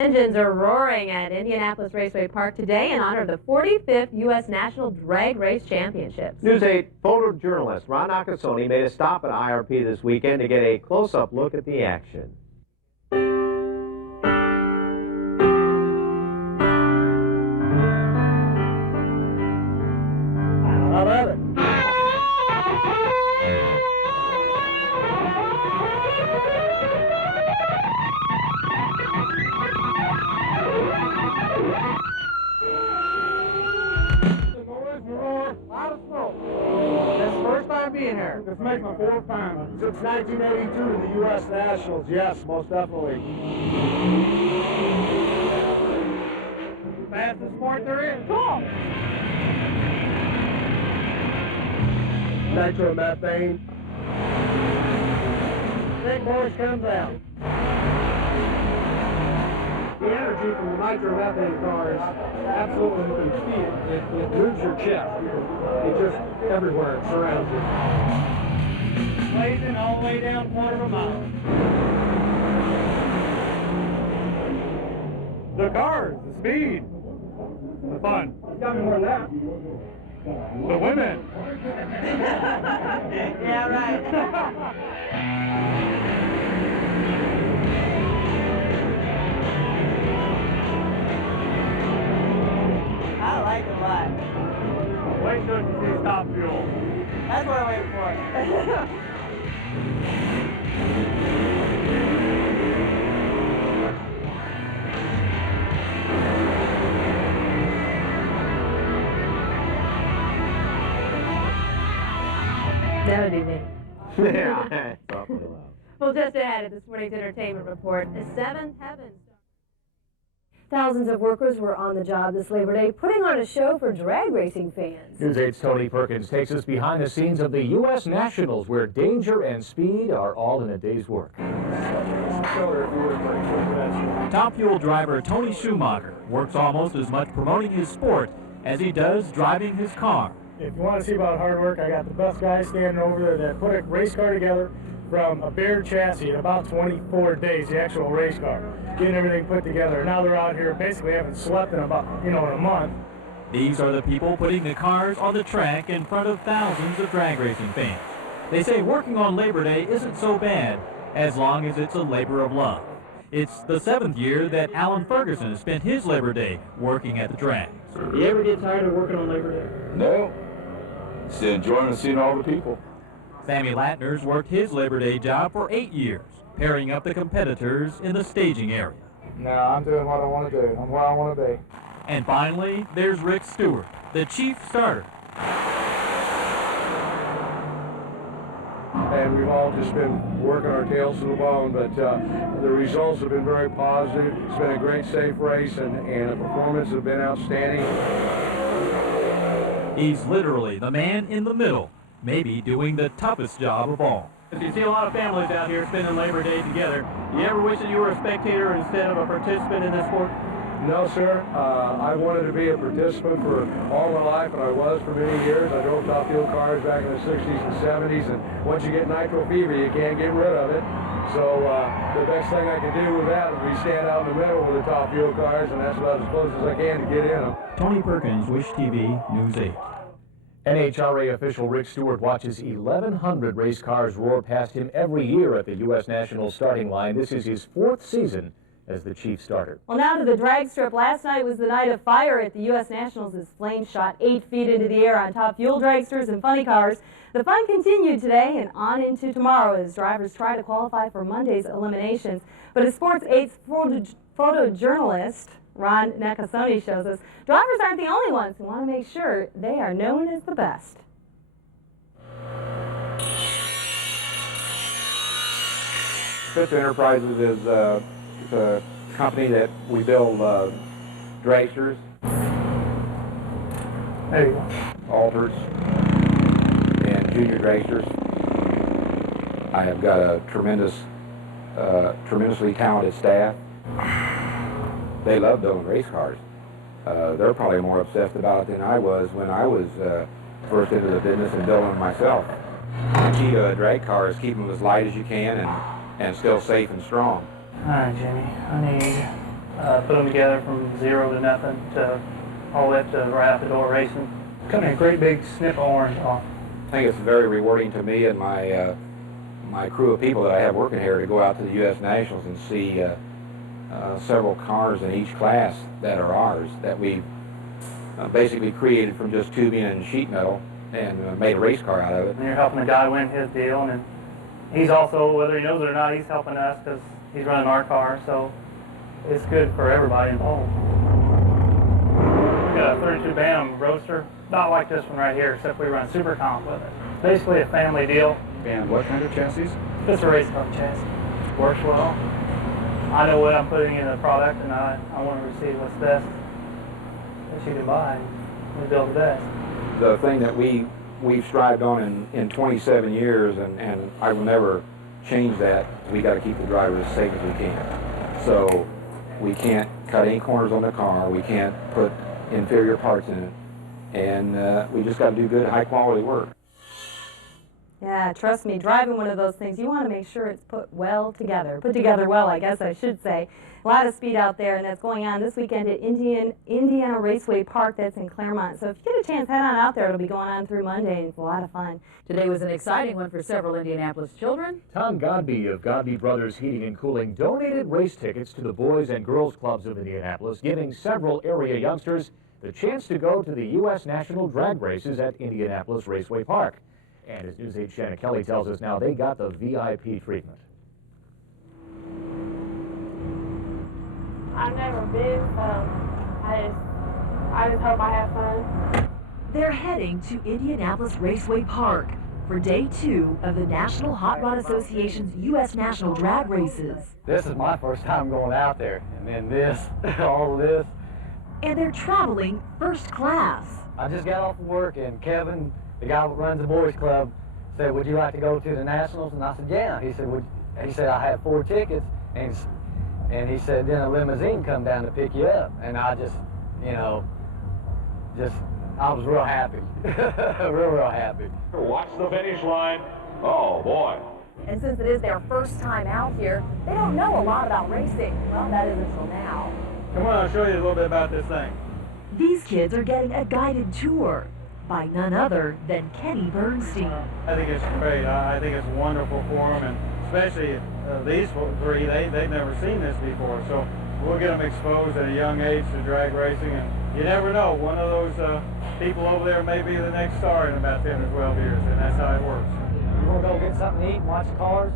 Engines are roaring at Indianapolis Raceway Park today in honor of the 45th U.S. National Drag Race Championships. News 8 photojournalist Ron Nakasone made a stop at IRP this weekend to get a close-up look at the action. I love it. Being here. This makes my fourth time. Since 1982 in the U.S. Nationals, yes, most definitely. Fastest sport there is. Cool. Nitromethane. Big voice comes out. The energy from the nitromethane cars, absolutely, you can see it. It moves your chest. It's just everywhere. It surrounds you. Blazing all the way down 1/4 mile. The cars, the speed, the fun. It's got me more than that. The women. Yeah, right. I like it a lot. Wait till you see Top Fuel. That's what I'm waiting for. That would be me. Yeah. Well, just ahead of this morning's entertainment report, a seventh heaven. Thousands of workers were on the job this Labor Day, putting on a show for drag racing fans. News 8's Tony Perkins takes us behind the scenes of the U.S. Nationals, where danger and speed are all in a day's work. Top Fuel driver Tony Schumacher works almost as much promoting his sport as he does driving his car. If you want to see about hard work, I got the best guys standing over there that put a race car together from a bare chassis in about 24 days, the actual race car, getting everything put together. Now they're out here basically haven't slept in about, in a month. These are the people putting the cars on the track in front of thousands of drag racing fans. They say working on Labor Day isn't so bad as long as it's a labor of love. It's the 7th year that Alan Ferguson has spent his Labor Day working at the track. You ever get tired of working on Labor Day? No. Just enjoying seeing all the people. Sammy Latner's worked his Labor Day job for 8 years, pairing up the competitors in the staging area. No, I'm doing what I want to do. I'm where I want to be. And finally, there's Rick Stewart, the chief starter. And we've all just been working our tails to the bone, but the results have been very positive. It's been a great, safe race, and the performance has been outstanding. He's literally the man in the middle, maybe doing the toughest job of all. You see a lot of families out here spending Labor Day together. You ever wish that you were a spectator instead of a participant in this sport? No, sir. I wanted to be a participant for all my life, and I was for many years. I drove top fuel cars back in the 60s and 70s, and once you get nitro fever, you can't get rid of it. So the best thing I can do with that is we stand out in the middle with the top fuel cars, and that's about as close as I can to get in them. Tony Perkins, Wish TV, News 8. NHRA official Rick Stewart watches 1,100 race cars roar past him every year at the U.S. National starting line. This is his 4th season as the chief starter. Well, now to the drag strip. Last night was the night of fire at the U.S. Nationals as flames shot 8 feet into the air on Top Fuel dragsters and funny cars. The fun continued today and on into tomorrow as drivers try to qualify for Monday's eliminations. But as Sports 8's photojournalist Ron Nakasone shows us, drivers aren't the only ones who want to make sure they are known as the best. Fifth Enterprises is a company that we build dragsters, alters, and junior dragsters. I have got a tremendously talented staff. They love building race cars. They're probably more obsessed about it than I was when I was first into the business and building them myself. The key to a drag car is keeping them as light as you can and still safe and strong. All right, Jimmy, I need put them together from 0 to nothing to all the way up to right out the door racing. Cutting a great big snip of orange off. I think it's very rewarding to me and my my crew of people that I have working here to go out to the U.S. Nationals and see several cars in each class that are ours, that we've basically created from just tubing and sheet metal and made a race car out of it. And you're helping the guy win his deal, and he's also, whether he knows it or not, he's helping us because he's running our car, so it's good for everybody involved. We got a 32 Bantam roadster, not like this one right here, except we run super comp with it. It's basically a family deal. And what kind of chassis? It's a race car chassis. Works well. I know what I'm putting in the product, and I want to receive what's best that you can buy. We build the best. The thing that we've strived on in 27 years, and I will never change that, we got to keep the driver as safe as we can. So we can't cut any corners on the car, we can't put inferior parts in it, and we just got to do good, high quality work. Yeah, trust me, driving one of those things, you want to make sure it's put together well, I guess I should say. A lot of speed out there, and that's going on this weekend at Indiana Raceway Park. That's in Claremont. So if you get a chance, head on out there. It'll be going on through Monday, and it's a lot of fun. Today was an exciting one for several Indianapolis children. Tom Godby of Godby Brothers Heating and Cooling donated race tickets to the Boys and Girls Clubs of Indianapolis, giving several area youngsters the chance to go to the U.S. National Drag Races at Indianapolis Raceway Park. And as News 8 Shanna Kelly tells us now, they got the VIP treatment. I've never been, so I just hope I have fun. They're heading to Indianapolis Raceway Park for Day 2 of the National Hot Rod Association's U.S. National Drag Races. This is my first time going out there, and then this, all of this. And they're traveling first class. I just got off of work, and Kevin, the guy that runs the boys club, said, "Would you like to go to the Nationals?" And I said, "Yeah." He said, "I have 4 tickets," and he said, "Then a limousine come down to pick you up." And I just, I was real happy, real happy. Watch the finish line. Oh boy. And since it is their first time out here, they don't know a lot about racing. Well, that is until now. Come on, I'll show you a little bit about this thing. These kids are getting a guided tour by none other than Kenny Bernstein. I think it's great. I think it's wonderful for them, and especially these 3, they've never seen this before. So we'll get them exposed at a young age to drag racing, and you never know, one of those people over there may be the next star in about 10 or 12 years, and that's how it works. You want to go get something to eat and watch cars?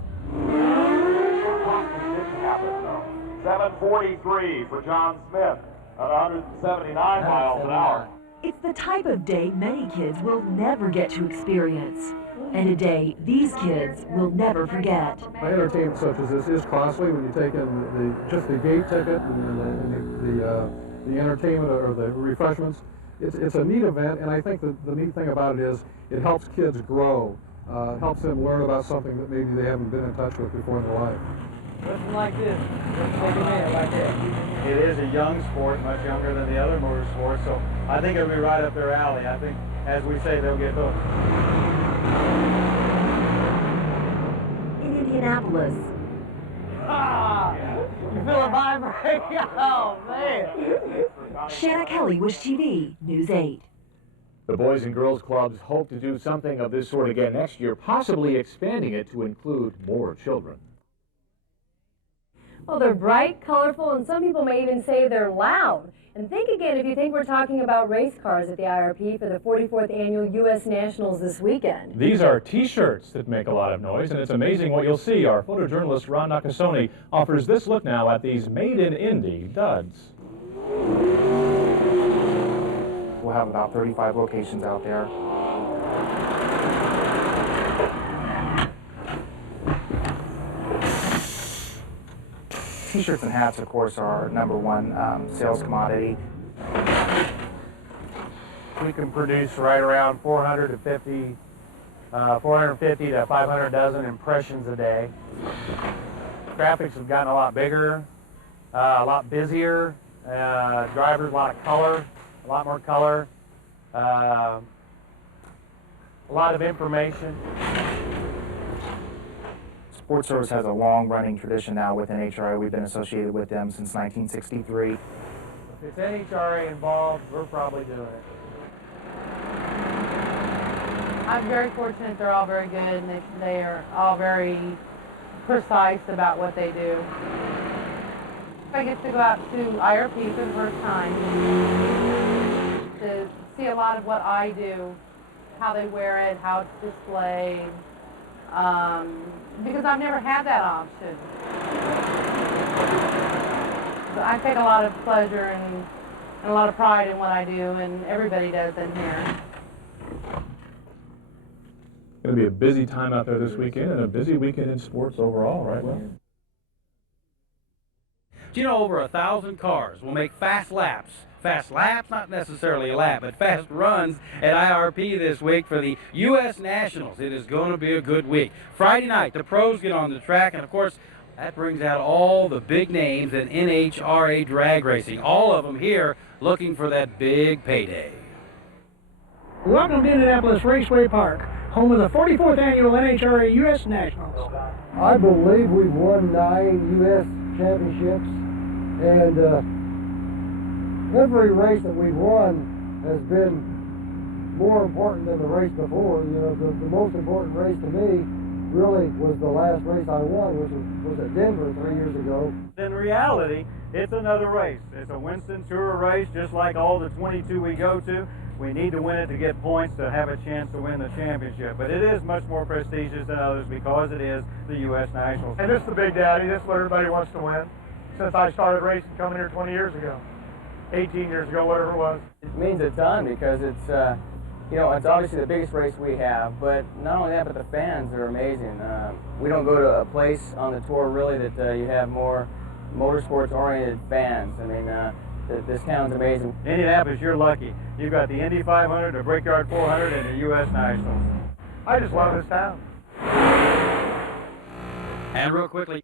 7:43 for John Smith at 179 miles an hour. It's the type of day many kids will never get to experience, and a day these kids will never forget. Entertainment such as this is costly when you take in just the gate ticket and the entertainment or the refreshments. It's a neat event, and I think that the neat thing about it is it helps kids grow, helps them learn about something that maybe they haven't been in touch with before in their life. Something like this, like this. It is a young sport, much younger than the other motorsports, so I think it'll be right up their alley. I think, as we say, they'll get hooked. In Indianapolis. You feel it vibrating? Oh, man. Shanna Kelly, WISH TV, News 8. The Boys and Girls Clubs hope to do something of this sort again next year, possibly expanding it to include more children. Well, they're bright, colorful, and some people may even say they're loud. And think again if you think we're talking about race cars at the IRP for the 44th Annual U.S. Nationals this weekend. These are T-shirts that make a lot of noise, and it's amazing what you'll see. Our photojournalist Ron Nakasone offers this look now at these Made in Indy duds. We'll have about 35 locations out there. T-shirts and hats, of course, are our #1 sales commodity. We can produce right around 450 to 500 dozen impressions a day. Graphics have gotten a lot bigger, a lot busier. Drivers, a lot of color, a lot more color, a lot of information. Sports Service has a long-running tradition now with NHRA. We've been associated with them since 1963. If it's NHRA involved, we're probably doing it. I'm very fortunate. They're all very good, and they are all very precise about what they do. I get to go out to IRP for the first time to see a lot of what I do, how they wear it, how it's displayed, because I've never had that option. So I take a lot of pleasure and a lot of pride in what I do, and everybody does in here. Going to be a busy time out there this weekend and a busy weekend in sports overall, right, Will? Do you know over 1,000 cars will make fast laps? Fast laps, not necessarily a lap, but fast runs at IRP this week for the U.S. Nationals. It is going to be a good week. Friday night, the pros get on the track, and of course, that brings out all the big names in NHRA drag racing. All of them here looking for that big payday. Welcome to Indianapolis Raceway Park, home of the 44th annual NHRA US Nationals. I believe we've won 9 U.S. championships, and every race that we've won has been more important than the race before. You know, the most important race to me really was the last race I won, which was at Denver 3 years ago. In reality, it's another race. It's a Winston Tour race, just like all the 22 we go to. We need to win it to get points to have a chance to win the championship. But it is much more prestigious than others because it is the U.S. Nationals. And this is the Big Daddy. This is what everybody wants to win. Since I started racing coming here 20 years ago, 18 years ago, whatever it was. It means a ton because it's, you know, it's obviously the biggest race we have, but not only that, but the fans are amazing. We don't go to a place on the tour really that you have more motorsports-oriented fans. I mean, this town's amazing. Indianapolis, you're lucky. You've got the Indy 500, the Brickyard 400, and the U.S. Nationals. I just love this town. And real quickly,